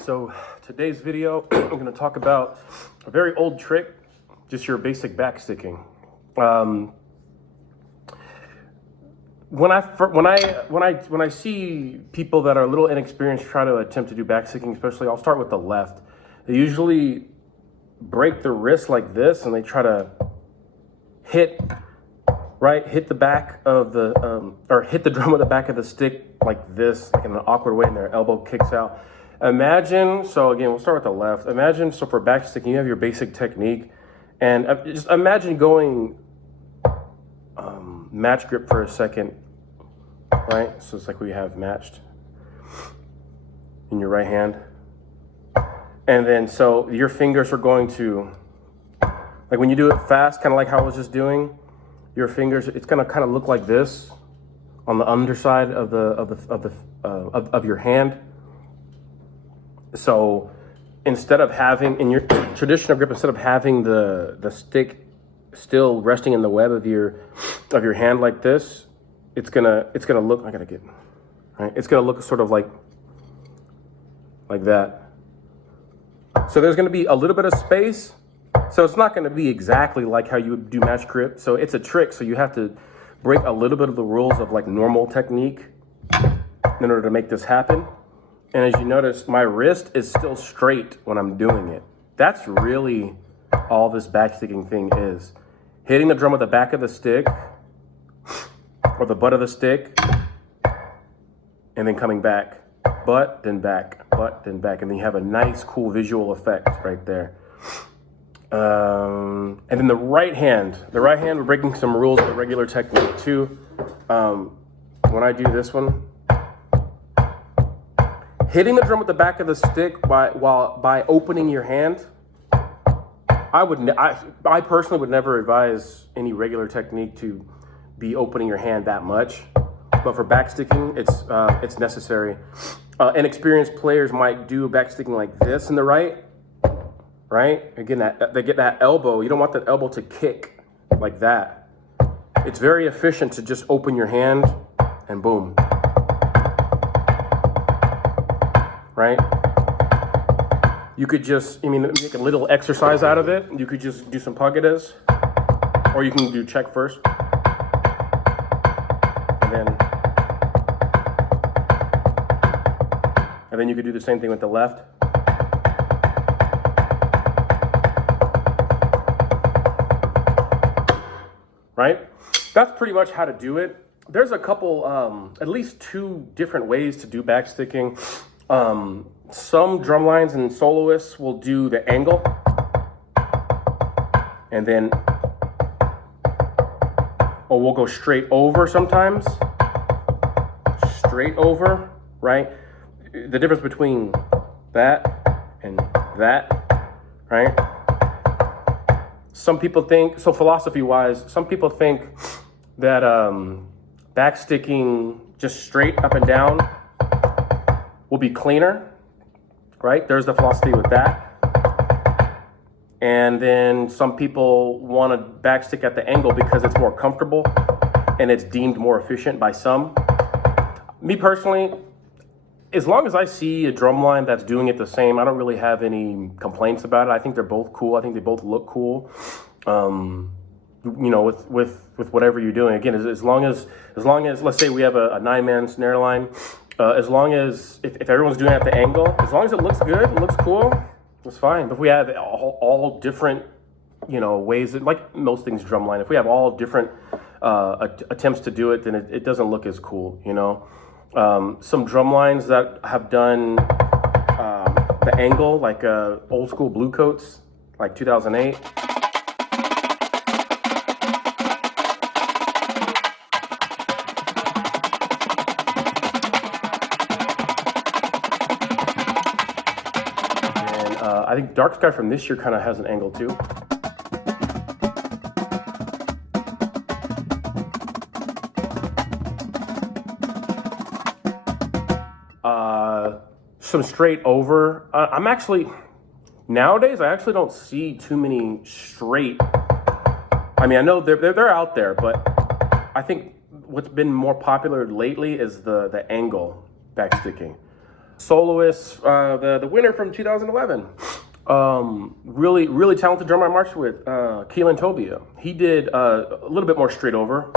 So today's video, I'm going to talk about a very old trick, just your basic backsticking. When I see people that are a little inexperienced try to attempt to do backsticking, especially, I'll start with the left. They usually break the wrist like this, and they try to hit the back of the or hit the drum with the back of the stick like this, like in an awkward way, and their elbow kicks out. Imagine, so again, we'll start with the left. Imagine, so for backsticking, you have your basic technique, and just imagine going match grip for a second, right? So it's like we have matched in your right hand. And then, so your fingers are going to, like when you do it fast, kind of like how I was just doing, your fingers, it's gonna kind of look like this on the underside of your hand. So instead of having, in your traditional grip, instead of having the stick still resting in the web of your hand like this, it's gonna look, I gotta get, right? It's gonna look sort of like that. So there's gonna be a little bit of space. So it's not gonna be exactly like how you would do match grip. So it's a trick. So you have to break a little bit of the rules of like normal technique in order to make this happen. And as you notice, my wrist is still straight when I'm doing it. That's really all this backsticking thing is. Hitting the drum with the back of the stick or the butt of the stick, and then coming back, butt, then back, butt, then back. And then you have a nice, cool visual effect right there. And then the right hand, we're breaking some rules of the regular technique too. When I do this one, hitting the drum with the back of the stick by opening your hand, I personally would never advise any regular technique to be opening your hand that much. But for backsticking, it's necessary. Inexperienced players might do backsticking like this in the right? Again, they get that elbow. You don't want that elbow to kick like that. It's very efficient to just open your hand and boom. Right? You could just, make a little exercise out of it. You could just do some pagadas, or you can do check first. And then you could do the same thing with the left. Right? That's pretty much how to do it. There's a couple, at least two different ways to do backsticking. Some drumlines and soloists will do the angle, and then, or we'll go straight over sometimes. Straight over, right? The difference between that and that, right? Some people think, so philosophy-wise, some people think that backsticking just straight up and down will be cleaner, right? There's the philosophy with that. And then some people want to backstick at the angle because it's more comfortable and it's deemed more efficient by some. Me personally, as long as I see a drumline that's doing it the same, I don't really have any complaints about it. I think they're both cool. I think they both look cool. With whatever you're doing. Again, as long as let's say we have a 9-man snare line, as long as if everyone's doing it at the angle, as long as it looks good, it looks cool, it's fine. But if we have all different, ways, like most things drumline, if we have all different attempts to do it, then it doesn't look as cool, Some drumlines that have done the angle, like old school Blue Coats, like 2008. I think Dark Sky from this year kind of has an angle too. Some straight over. I'm actually, Nowadays, I actually don't see too many straight. I mean, I know they're out there, but I think what's been more popular lately is the angle backsticking. Soloist, the winner from 2011. Really talented drummer I marched with, Keelan Tobia. He did a little bit more straight over.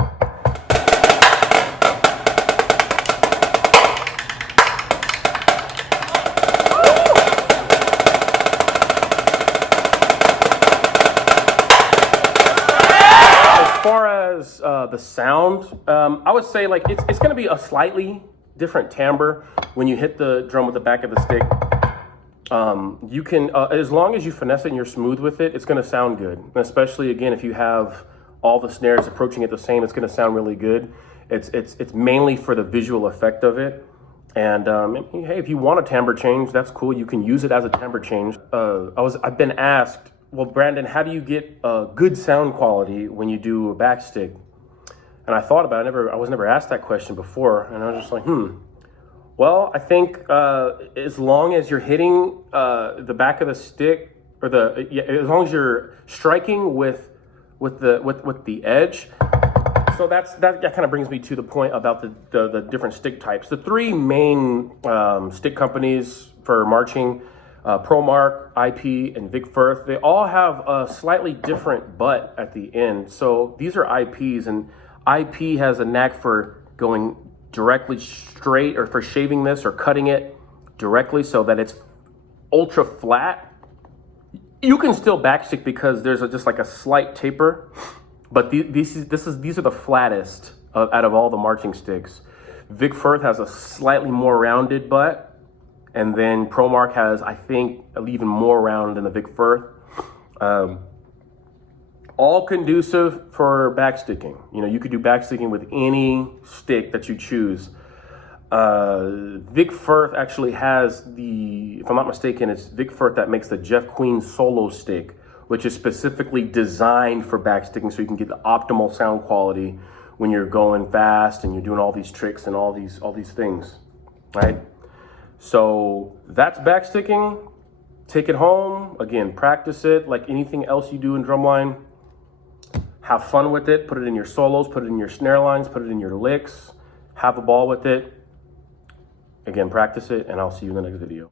As far as the sound, I would say like it's going to be a slightly different timbre when you hit the drum with the back of the stick. You can, as long as you finesse it and you're smooth with it, it's going to sound good. And especially again, if you have all the snares approaching it the same, it's going to sound really good. It's mainly for the visual effect of it. And hey, if you want a timbre change, that's cool. You can use it as a timbre change. I've been asked, well, Brandon, how do you get good sound quality when you do a backstick? And I thought about it. I was never asked that question before, and I was just like, Well, I think as long as you're hitting the back of the stick, or as long as you're striking with the edge. So that kind of brings me to the point about the different stick types. The three main stick companies for marching, ProMark, IP, and Vic Firth, they all have a slightly different butt at the end. So these are IPs, and IP has a knack for going directly straight, or for shaving this or cutting it directly so that it's ultra flat. You can still backstick because there's just like a slight taper, but these are the flattest out of all the marching sticks. Vic Firth has a slightly more rounded butt, and then ProMark has, I think, even more round than the Vic Firth. All conducive for backsticking. You know, you could do backsticking with any stick that you choose. Vic Firth actually has if I'm not mistaken, it's Vic Firth that makes the Jeff Queen solo stick, which is specifically designed for backsticking so you can get the optimal sound quality when you're going fast and you're doing all these tricks and all these things, right? So that's backsticking. Take it home. Again, practice it like anything else you do in Drumline. Have fun with it. Put it in your solos, put it in your snare lines, put it in your licks. Have a ball with it. Again, practice it, and I'll see you in the next video.